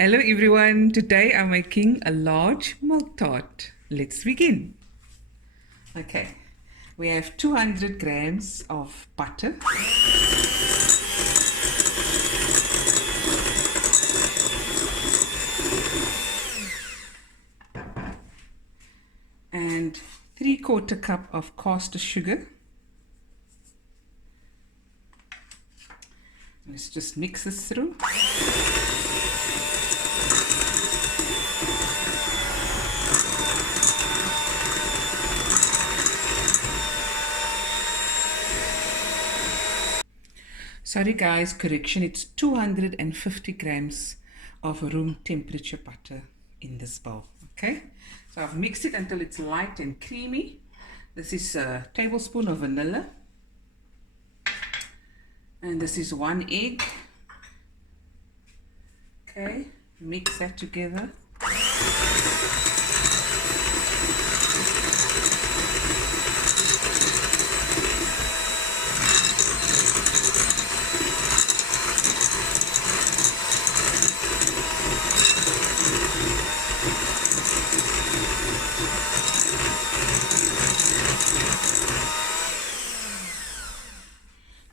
Hello everyone, today I'm making a large milk tart. Let's begin. Okay, we have 200 grams of butter. And 3/4 cup of caster sugar. Let's just mix this through. Sorry guys, correction, it's 250 grams of room temperature butter in this bowl. Okay, so I've mixed it until it's light and creamy. This is a tablespoon of vanilla, and this is 1 egg. Okay, mix that together.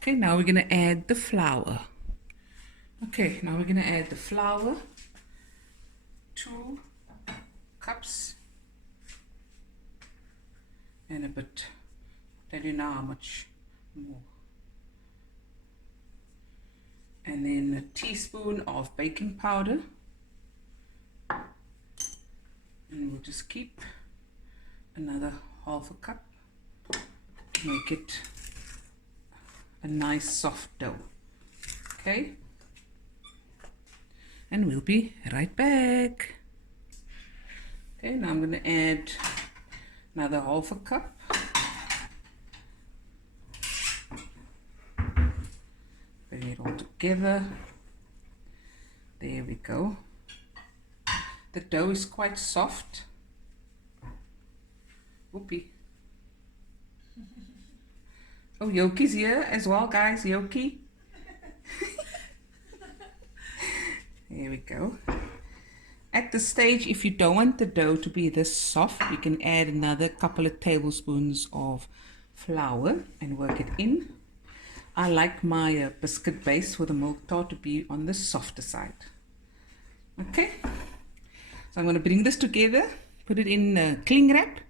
Okay, now we're going to add the flour. Okay, now we're going to add the flour. 2 cups. And a bit. Tell you now how much more. And then a teaspoon of baking powder. And we'll just keep another half a cup. Make it a nice soft dough. Okay, and we'll be right back. Okay, now I'm going to add another half a cup. Bring it all together. There we go. The dough is quite soft. Whoopee. Oh, Yoki's here as well, guys. Yoki. There we go. At this stage, if you don't want the dough to be this soft, you can add another couple of tablespoons of flour and work it in. I like my biscuit base for the milk tart to be on the softer side. Okay. So I'm going to bring this together, put it in cling wrap,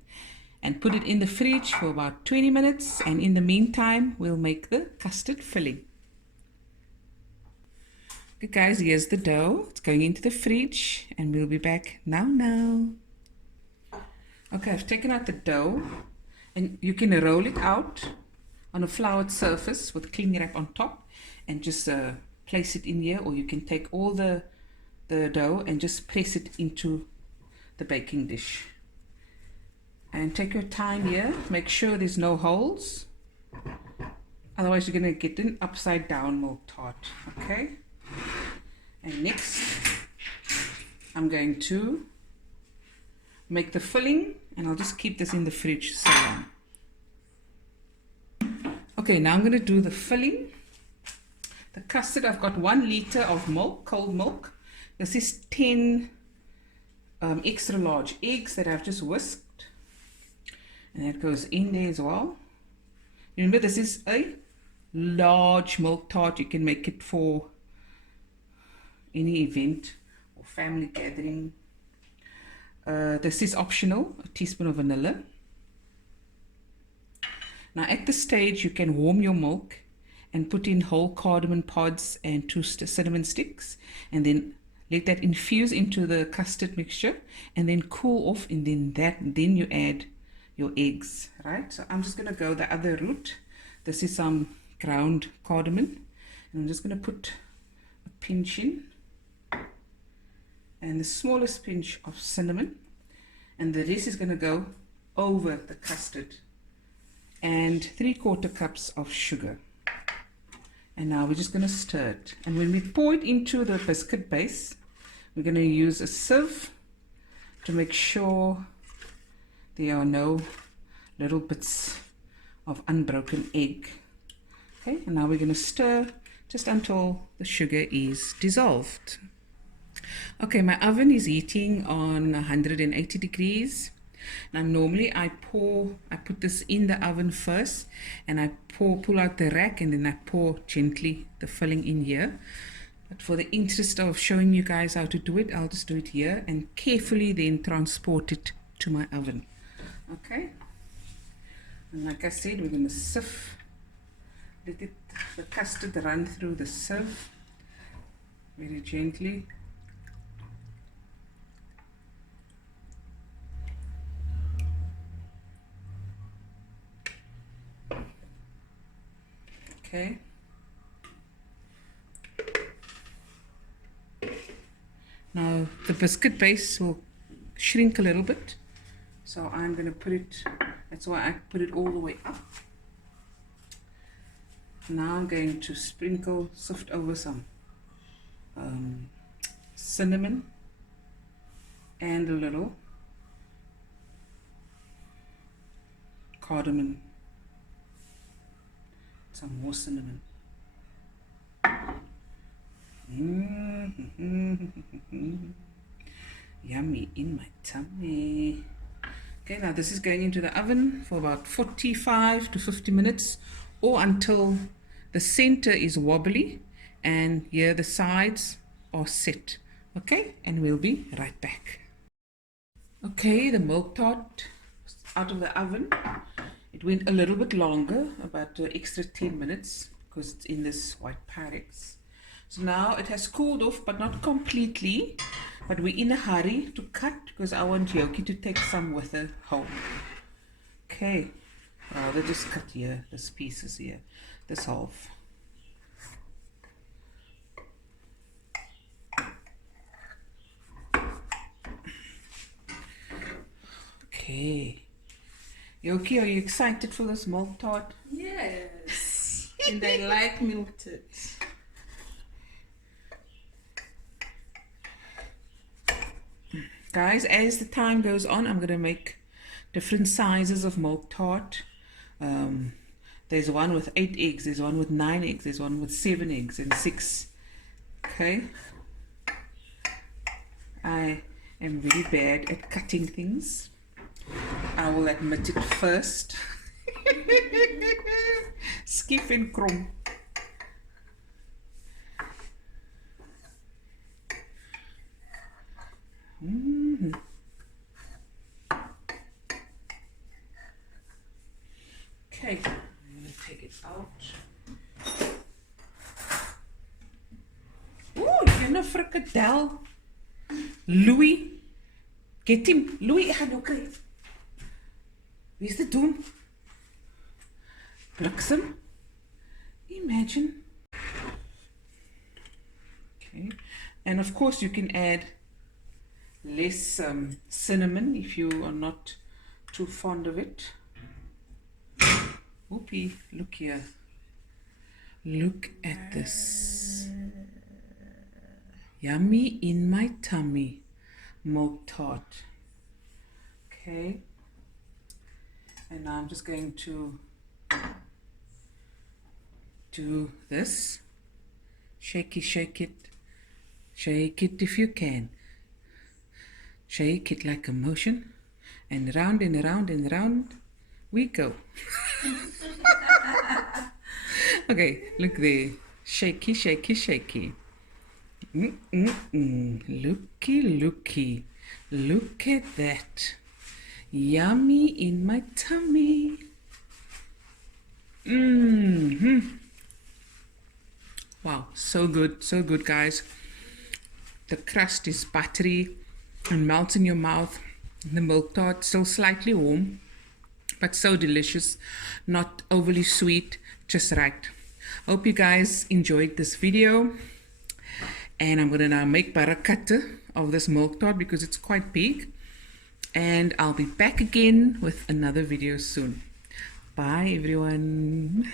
and put it in the fridge for about 20 minutes, and in the meantime we'll make the custard filling. Okay guys, here's the dough. It's going into the fridge and we'll be back now. Okay, I've taken out the dough, and you can roll it out on a floured surface with cling wrap on top and just place it in here, or you can take all the dough and just press it into the baking dish. And take your time here, make sure there's no holes, otherwise you're going to get an upside down milk tart. Okay, and next I'm going to make the filling, and I'll just keep this in the fridge so long. Okay, now I'm going to do the filling. The custard, I've got 1 liter of milk, cold milk. This is 10 extra large eggs that I've just whisked. And that goes in there as well. Remember, this is a large milk tart. You can make it for any event or family gathering. This is optional, a teaspoon of vanilla. Now at this stage, you can warm your milk and put in whole cardamom pods and 2 cinnamon sticks, and then let that infuse into the custard mixture and then cool off, and then you add your eggs, right? So I'm just going to go the other route. This is some ground cardamom, and I'm just going to put a pinch in, and the smallest pinch of cinnamon, and the rest is going to go over the custard, and 3/4 cups of sugar. And now we're just going to stir it, and when we pour it into the biscuit base, we're going to use a sieve to make sure there are no little bits of unbroken egg. Okay, and now we're going to stir just until the sugar is dissolved. Okay, my oven is heating on 180 degrees. Now normally I put this in the oven first, and I pull out the rack, and then I pour gently the filling in here. But for the interest of showing you guys how to do it, I'll just do it here and carefully then transport it to my oven. Okay, and like I said, we're going to sieve, let the custard run through the sieve very gently. Okay. Now the biscuit base will shrink a little bit, so I'm going to put it, that's why I put it all the way up. Now I'm going to sift over some cinnamon and a little cardamom, some more cinnamon. Yummy in my tummy. Okay, now this is going into the oven for about 45 to 50 minutes, or until the center is wobbly and here the sides are set. Okay, and we'll be right back. Okay, the milk tart out of the oven. It went a little bit longer, about an extra 10 minutes, because it's in this white Pyrex. So now it has cooled off, but not completely. But we're in a hurry to cut because I want Yoki to take some with her home. Okay, they just cut here, this pieces here, this half. Okay. Yoki, are you excited for this milk tart? Yes, and I like milk tarts. Guys, as the time goes on, I'm going to make different sizes of milk tart. There's one with 8 eggs, there's one with 9 eggs, there's one with 7 eggs and 6. Okay. I am very bad at cutting things. I will admit it first. Skiff and krom. Okay, I'm going to take it out. Oh, you're a frikadel. Louis, get him. Louis, ek gaan nou kry. Wie is dit doen? Bliksem. Imagine. Okay, and of course you can add less cinnamon if you are not too fond of it. Whoopie, look here. Look at this. Yummy in my tummy milk tart. Okay. And now I'm just going to do this. Shake it, shake it. Shake it if you can. Shake it like a motion. And round and round and round we go. Okay, look there. Shaky, shaky, shaky. Looky, looky. Look at that. Yummy in my tummy. Wow, so good guys. The crust is buttery and melts in your mouth. The milk tart still slightly warm, but so delicious, not overly sweet, just right. Hope you guys enjoyed this video, and I'm gonna now make barakata of this milk tart because it's quite big, and I'll be back again with another video soon. Bye everyone.